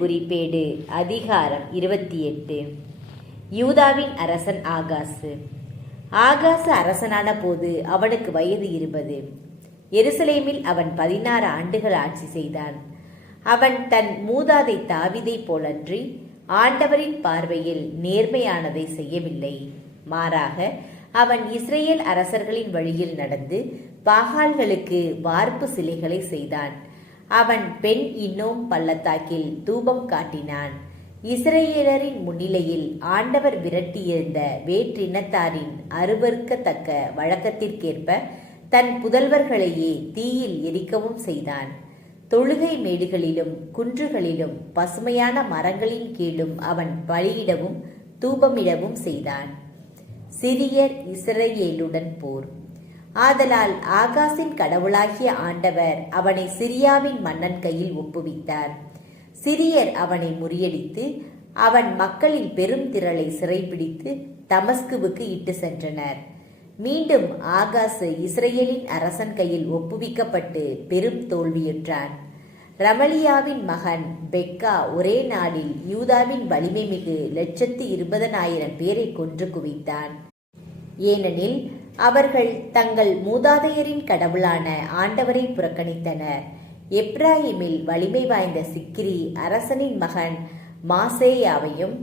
குறிப்பேடு அதிகாரம் 28. யூதாவின் அரசன் ஆகாசு. ஆகாசு அரசனான போது அவனுக்கு வயது 20. எருசலேமில் அவன் 16 ஆண்டுகள் ஆட்சி செய்தான். அவன் தன் மூதாதை தாவீதை போலன்றி ஆண்டவரின் பார்வையில் நேர்மையானதை செய்யவில்லை. மாறாக அவன் இஸ்ரேல் அரசர்களின் வழியில் நடந்து பாகால்களுக்கு வார்ப்பு சிலைகளை செய்தான். அவன் பெண் இன்னோம் பள்ளத்தாக்கில் தூபம் காட்டினான். இஸ்ரேலரின் முன்னிலையில் ஆண்டவர் விரட்டியிருந்த வேற்றினத்தாரின் அருவருக்கத்தக்க வழக்கத்திற்கேற்ப தன் புதல்வர்களையே தீயில் எரிக்கவும் செய்தான். தொழுகை மேடுகளிலும் குன்றுகளிலும் பசுமையான மரங்களின் கீழும் அவன் பலியிடவும் தூபமிடவும் செய்தான். சிரியர் இஸ்ரேலுடன் போர். ஆதலால் ஆகாசின் கடவுளாகிய ஆண்டவர் அவனை சிரியாவின் மன்னன் கையில் ஒப்புவித்தார். சிரியர் அவனை முறியடித்து அவன் மக்களின் பெரும் திரளை சிறைப்பிடித்து தமஸ்குவுக்கு இட்டு சென்றனர். மீண்டும் ஆகாசு இஸ்ரேலின் அரசன் கையில் ஒப்புவிக்கப்பட்டு பெரும் தோல்வியுற்றான். ரமலியாவின் மகன் பெக்கா ஒரே நாளில் யூதாவின் வலிமை மிகு 120,000 பேரை கொன்று குவித்தான். ஏனெனில் அவர்கள் தங்கள் மூதாதையரின் கடவுளான ஆண்டவரை புறக்கணித்தனர். எப்ராஹிமில் வலிமை வாய்ந்த சிக்ரி அரசனின் மகன் மாசேயாவையும்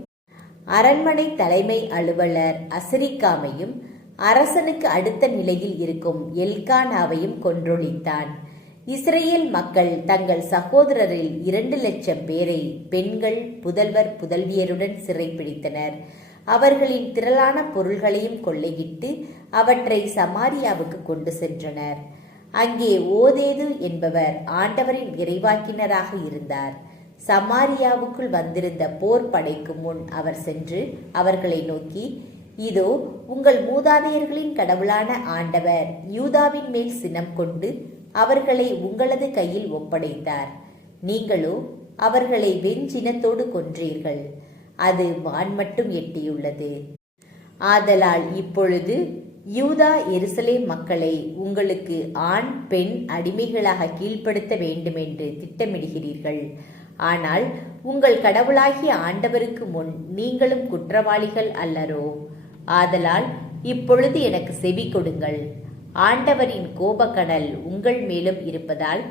அரண்மனை தலைமை அலுவலர் அசரிக்காமையும் அரசனுக்கு அடுத்த நிலையில் இருக்கும் எல்கானாவையும் கொன்றொழித்தான். இஸ்ரேல் மக்கள் தங்கள் சகோதரரில் 2,00,000 பேரை பெண்கள் புதல்வர் புதல்வியருடன் சிறைப்பிடித்தனர். அவர்களின் திரளான பொருள்களையும் கொள்ளையிட்டு அவற்றை சமாரியாவுக்கு கொண்டு சென்றனர். அங்கே ஓதேது என்பவர் ஆண்டவரின் இறைவாக்கினராக இருந்தார். சமாரியாவுக்குள் வந்திருந்த போர் படைக்கு முன் அவர் சென்று அவர்களை நோக்கி, இதோ உங்கள் மூதாதையர்களின் கடவுளான ஆண்டவர் யூதாவின் மேல் சினம் கொண்டு அவர்களை உங்களது கையில் ஒப்படைத்தார். நீங்களோ அவர்களை வெஞ்சினத்தோடு கொன்றீர்கள். அது வான் மட்டும் எட்டியுள்ளது. ஆதலால் இப்பொழுது யூதா எருசலேம் மக்களை உங்களுக்கு ஆண் பெண் அடிமைகளாக கீழ்ப்படுத்த வேண்டுமென்று திட்டமிடுகிறீர்கள். ஆனால் உங்கள் கடவுளாகிய ஆண்டவருக்கு முன் நீங்களும் குற்றவாளிகள் அல்லரோ? ஆதலால் இப்பொழுது எனக்கு செவி கொடுங்கள். ஆண்டவரின் கோபக்கனல் உங்கள் மேலும் இருப்பதால்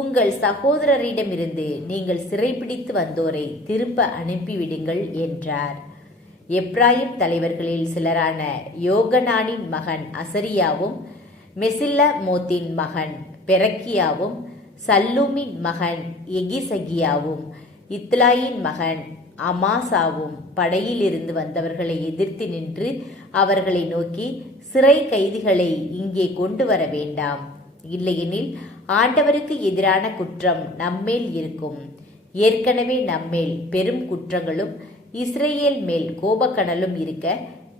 உங்கள் சகோதரரிடமிருந்து நீங்கள் சிறைப்பிடித்து வந்தோரை திரும்ப அனுப்பிவிடுங்கள் என்றார். எப்ராயிம் தலைவர்களில் சிலரான யோகனானின் மகன் அசரியாவும் மெசில்லமோத்தின் மகன் பெரக்கியாவும் சல்லூமின் மகன் எகிசகியாவும் இத்லாயின் மகன் அமாசாவும் படையிலிருந்து வந்தவர்களை எதிர்த்து நின்று அவர்களை நோக்கி, சிறை கைதிகளை இங்கே கொண்டு வர வேண்டாம், இல்லையெனில் ஆண்டவருக்கு எதிரான குற்றம் நம்மேல் இருக்கும். ஏற்கனவே நம்மேல் பெரும் குற்றங்களும் இஸ்ரேல் மேல் கோபக்கனலும் இருக்க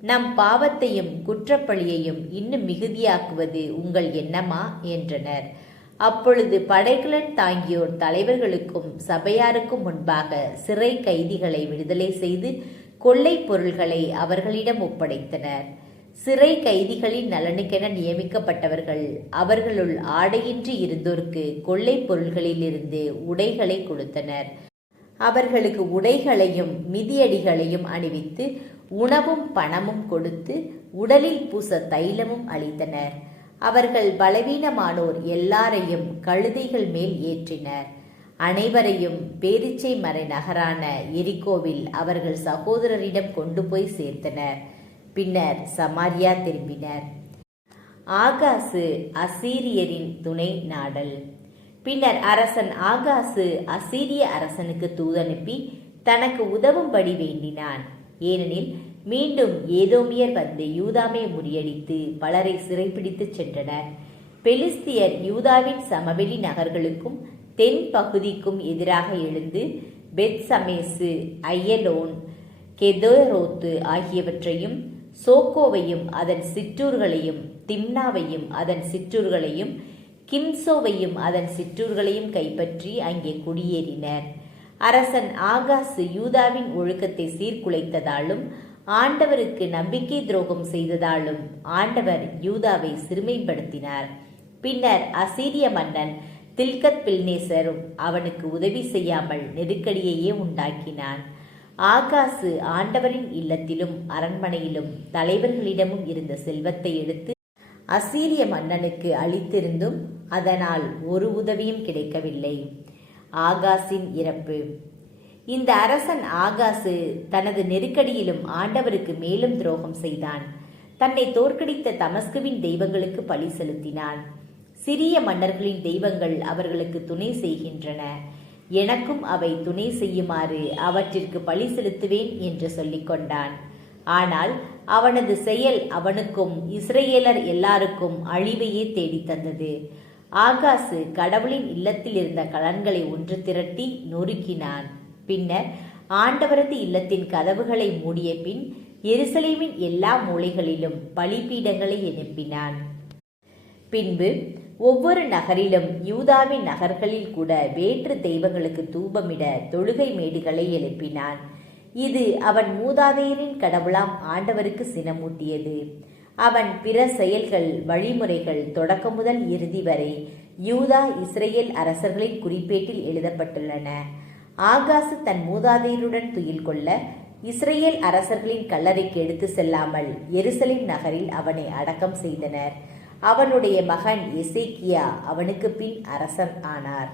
நம் பாவத்தையும் குற்றப்பழியையும் இன்னும் மிகுதியாக்குவது உங்கள் எண்ணமா என்றனர். அப்பொழுது படைக்கலன் தாங்கியோர் தலைவர்களுக்கும் சபையாருக்கும் முன்பாக சிறை கைதிகளை விடுதலை செய்து கொள்ளை பொருள்களை அவர்களிடம் ஒப்படைத்தனர். சிறை கைதிகளின் நலனுக்கென நியமிக்கப்பட்டவர்கள் அவர்களுள் ஆடையின்றி இருந்தோருக்கு கொள்ளை பொருள்களிலிருந்து உடைகளை கொடுத்தனர். அவர்களுக்கு உடைகளையும் மிதியடிகளையும் அணிவித்து உணவும் பணமும் கொடுத்து உடலில் பூச தைலமும் அளித்தனர். அவர்கள் பலவீனமானோர் எல்லாரையும் கழுதைகள் மேல் ஏற்றினர். அனைவரையும் பேரிச்சை மறை நகரான எரிகோவில் அவர்கள் சகோதரரிடம் கொண்டு போய் சேர்த்தனர். பின்னர் சமாரியா திரும்பினர். ஆகாசு அசீரியரின் துணை நாடல். பின்னர் அரசன் ஆகாசு அசீரிய அரசனுக்கு தூதனுப்பி தனக்கு உதவும்படி வேண்டினான். ஏனெனில் மீண்டும் ஏதோமியர் வந்து யூதாவை முறியடித்து பலரை சிறைப்பிடித்து சென்றனர். பெலிஸ்தியர் யூதாவின் சமவெளி நகர்களுக்கும் தென் பகுதிக்கும் எதிராக எழுந்து பெத் சமேசு, அய்யலோன், கெதோரோத்து ஆகியவற்றையும், சோக்கோவையும் அதன் சிற்றூர்களையும், திம்னாவையும் அதன் சிற்றூர்களையும், கிம்சோவையும் அதன் சிற்றூர்களையும் கைப்பற்றி அங்கே குடியேறினர். அரசன் ஆகாசு யூதாவின் ஒழுக்கத்தை சீர்குலைத்ததாலும் ஆண்டவருக்கு நம்பிக்கை துரோகம் செய்ததாலும் ஆண்டவர் யூதாவை சிறுமைப்படுத்தினார். பின்னர் அசீரிய மன்னன் தில்கத் பில்நேசரும் அவனுக்கு உதவி செய்யாமல் நெருக்கடியையே உண்டாக்கினான். ஆகாசு ஆண்டவரின் இல்லத்திலும் அரண்மனையிலும் தலைவர்களிடமும் இருந்த செல்வத்தை எடுத்து அசீரிய மன்னனுக்கு அளித்திருந்தும் அதனால் ஒரு உதவியும் கிடைக்கவில்லை. ஆகாசின் இறப்பு. இந்த அரசன் ஆகாசு தனது நெருக்கடியிலும் ஆண்டவருக்கு மேலும் துரோகம் செய்தான். தன்னை தோற்கடித்த தமஸ்குவின் தெய்வங்களுக்கு பழி செலுத்தினான். சிறிய மன்னர்களின் தெய்வங்கள் அவர்களுக்கு துணை செய்கின்றன, எனக்கும் அவை துணை செய்யுமாறு அவற்றிற்கு பழி செலுத்துவேன் என்று சொல்லிக் கொண்டான். ஆனால் அவனது செயல் அவனுக்கும் இஸ்ரேலர் எல்லாருக்கும் அழிவையே தேடித்தந்தது. ஆகாசு கடவுளின் இல்லத்தில் இருந்த கலன்களை ஒன்று திரட்டி நொறுக்கினான். பின்னர் ஆண்டவரது இல்லத்தின் கதவுகளை மூடிய பின் எருசலேமின் எல்லா மூலைகளிலும் பலிபீடங்களை எழுப்பினான். பின்பு ஒவ்வொரு நகரிலும் யூதாவின் நகர்களில் கூட வேற்று தெய்வங்களுக்கு தூபமிட தொழுகை மேடுகளை எழுப்பினான். இது அவன் மூதாதையரின் கடவுளாம் ஆண்டவருக்கு சினமூட்டியது. அவன் பிற செயல்கள் வழிமுறைகள் தொடக்கம் முதல் இறுதி வரை யூதா இஸ்ரேல் அரசர்களின் குறிப்பேட்டில் எழுதப்பட்டுள்ளன. ஆகாசு தன் மூதாதையருடன் துயில் கொள்ள இஸ்ரேல் அரசர்களின் கல்லறைக்கு எடுத்து செல்லாமல் எருசலேம் நகரில் அவனை அடக்கம் செய்தனர். அவனுடைய மகன் எசேக்கியா அவனுக்கு பின் அரசன் ஆனார்.